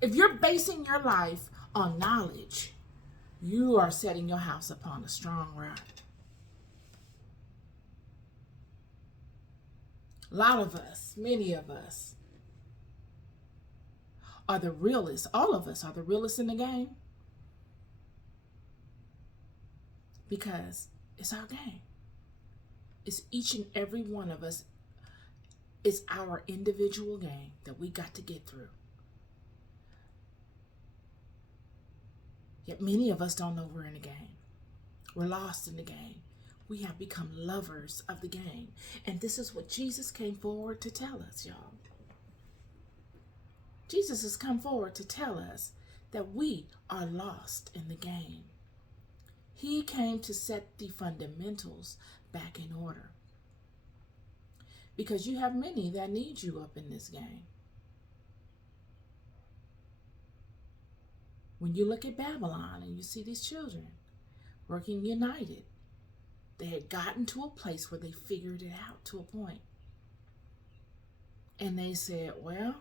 If you're basing your life on knowledge, you are setting your house upon a strong rock. A lot of us, many of us, are the realists. All of us are the realists in the game because it's our game. It's each and every one of us. It's our individual game that we got to get through. Yet many of us don't know we're in the game. We're lost in the game. We have become lovers of the game. And this is what Jesus came forward to tell us, y'all. Jesus has come forward to tell us that we are lost in the game. He came to set the fundamentals back in order. Because you have many that need you up in this game. When you look at Babylon and you see these children working united, they had gotten to a place where they figured it out to a point. And they said, well,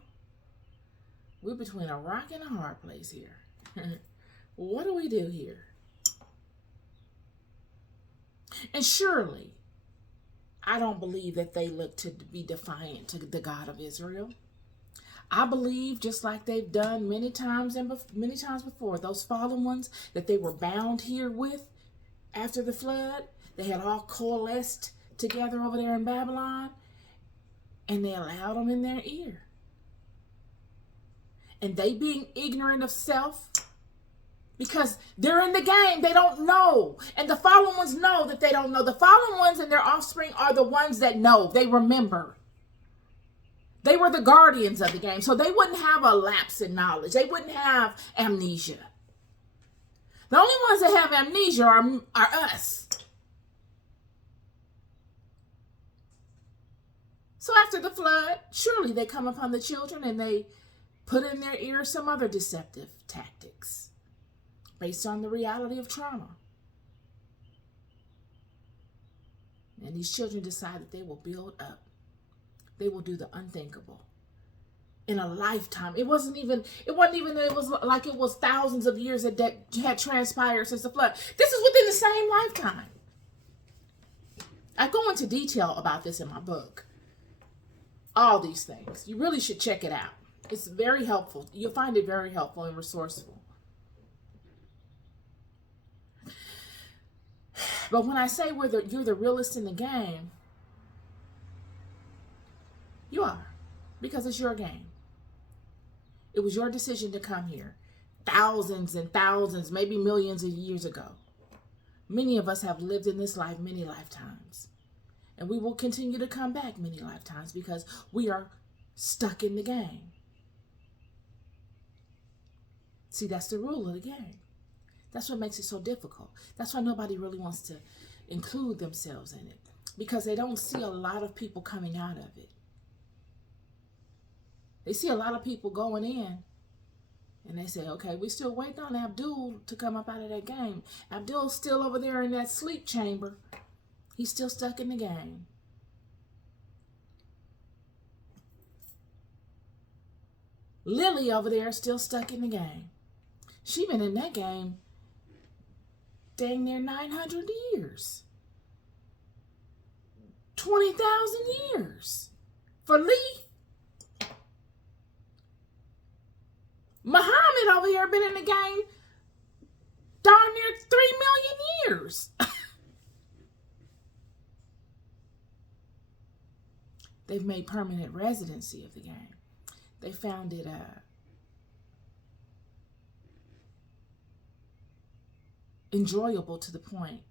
we're between a rock and a hard place here. What do we do here? And surely, I don't believe that they look to be defiant to the God of Israel. I believe, just like they've done many times before, those fallen ones that they were bound here with after the flood, they had all coalesced together over there in Babylon, and they allowed them in their ear. And they being ignorant of self, because they're in the game, they don't know. And the fallen ones know that they don't know. The fallen ones and their offspring are the ones that know. They remember. They were the guardians of the game. So they wouldn't have a lapse in knowledge. They wouldn't have amnesia. The only ones that have amnesia are us. So after the flood, surely they come upon the children and they put in their ears some other deceptive tactics based on the reality of trauma. And these children decide that they will build up. They will do the unthinkable in a lifetime. It wasn't even that it was like it was thousands of years that had transpired since the flood. This is within the same lifetime. I go into detail about this in my book. All these things. You really should check it out. It's very helpful. You'll find it very helpful and resourceful. But when I say you're the realist in the game, you are. Because it's your game. It was your decision to come here. Thousands and thousands, maybe millions of years ago. Many of us have lived in this life many lifetimes. And we will continue to come back many lifetimes because we are stuck in the game. See, that's the rule of the game. That's what makes it so difficult. That's why nobody really wants to include themselves in it. Because they don't see a lot of people coming out of it. They see a lot of people going in and they say, okay, we still waiting on Abdul to come up out of that game. Abdul's still over there in that sleep chamber. He's still stuck in the game. Lily over there is still stuck in the game. She been in that game dang near 900 years. 20,000 years. For Lee. Muhammad over here been in the game darn near 3 million years. They've made permanent residency of the game. They found it enjoyable to the point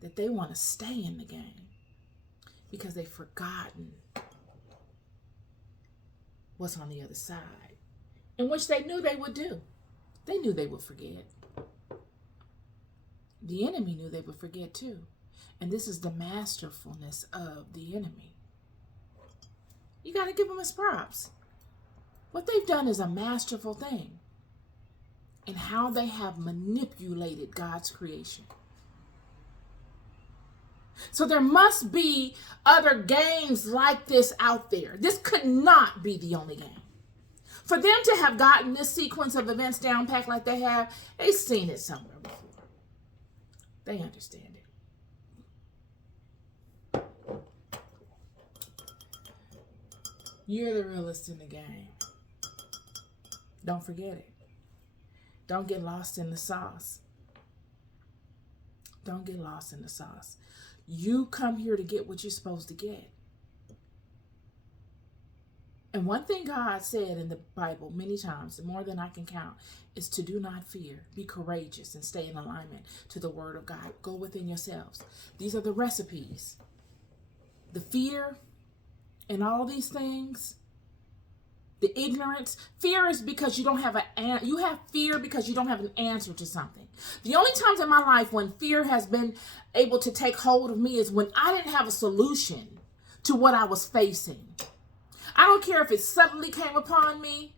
that they want to stay in the game because they've forgotten what's on the other side, in which they knew they would do. They knew they would forget. The enemy knew they would forget too. And this is the masterfulness of the enemy. You got to give them his props. What they've done is a masterful thing in how they have manipulated God's creation. So there must be other games like this out there. This could not be the only game. For them to have gotten this sequence of events down packed like they have, they've seen it somewhere before. They understand it. You're the realist in the game. Don't forget it. Don't get lost in the sauce. Don't get lost in the sauce. You come here to get what you're supposed to get. And one thing God said in the Bible many times, more than I can count, is to do not fear. Be courageous and stay in alignment to the word of God. Go within yourselves. These are the recipes. The fear and all these things, the ignorance. Fear is because you don't have you have fear because you don't have an answer to something. The only times in my life when fear has been able to take hold of me is when I didn't have a solution to what I was facing. I don't care if it suddenly came upon me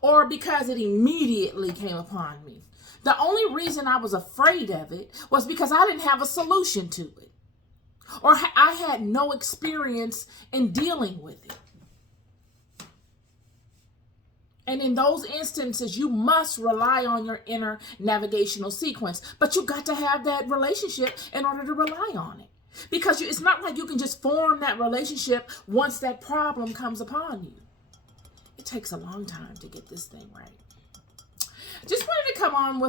or because it immediately came upon me. The only reason I was afraid of it was because I didn't have a solution to it, or I had no experience in dealing with it. And in those instances, you must rely on your inner navigational sequence, but you got to have that relationship in order to rely on it. Because it's not like you can just form that relationship once that problem comes upon you. It takes a long time to get this thing right. Just wanted to come on with